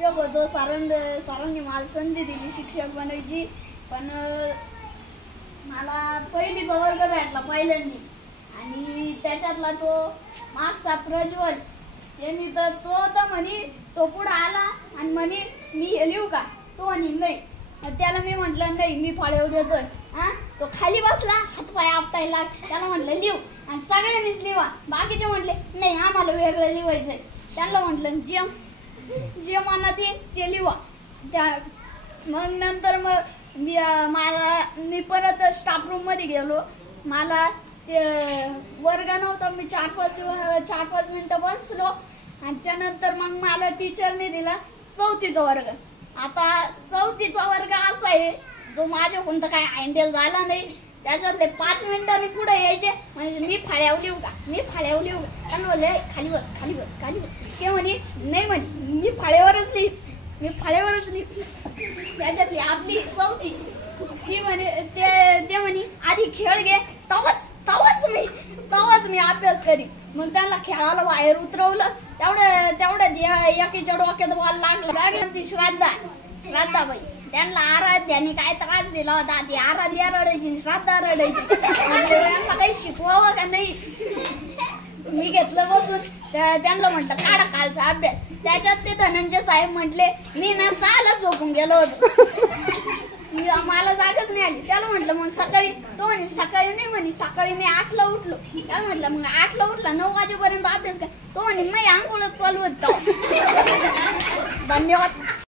शिक्षक होतो. सरांनी मला संधी दिली शिक्षक बनायची. पण मला पहिलीचा वर्ग भेटला पहिल्यांदा आणि त्याच्यातला तो मागचा प्रज्वल यांनी तर तो म्हणे तो पुढे आला आणि म्हणे मी हे लिहू का. तो म्हणे नाही. त्याला मी म्हटलं नाही मी फाळेव देतोय. तो खाली बसला हातपाय आपटायला. त्याला म्हटलं लिहू आणि सगळ्यांनीच लिहा. बाकीचे म्हटले नाही आम्हाला वेगळं लिहायचंय. त्यांना म्हटलं जे मनात येईल ते लिहा. त्या मग नंतर मग मी परत स्टाफ रूम मध्ये गेलो. मला ते वर्ग नव्हता. मी 4-5 मिनिटं बसलो आणि त्यानंतर मग मला टीचरने दिला 4थीचा वर्ग. आता 4थीचा वर्ग असा आहे जो माझ्याकडून तर काय हँडल झाला नाही. त्याच्यातले 5 मिनिटांनी पुढे यायचे म्हणजे मी फाळ्याव लिहू का मी फाळ्याव लिहू का. त्यांना बोलले खाली बस खाली बस खाली बस. ते म्हणे नाही म्हणे मी फाळ्यावरच लिही. त्याच्यातली आपली 4थी ती म्हणे ते म्हणे आधी खेळ घे तवाच मी अभ्यास करी. मग त्यांना खेळायला बाहेर उतरवलं. तेवढ्या एकीच्या डोक्यात बॉल लागला. ती श्राद्धाबाई त्यांना आराध्याने काय त्रास दिला होता. ती आराध्या रडायची श्राद्धा रडायची. त्यांना काही शिकवावं का नाही. मी घेतलं बसून त्यांना म्हटलं काढा कालचा अभ्यास. त्याच्यात ते धनंजय साहेब म्हटले मी ना 6ला झोपून गेलो होतो. मला जागच नाही आली. त्याला म्हटलं मग सकाळी. तो म्हणे सकाळी नाही म्हणे सकाळी मी 8ला उठलो. त्याला म्हटलं मग 8ला उठला 9 वाजेपर्यंत अभ्यास कर. तो म्हणे मी आंघोळच चालू होता. धन्यवाद.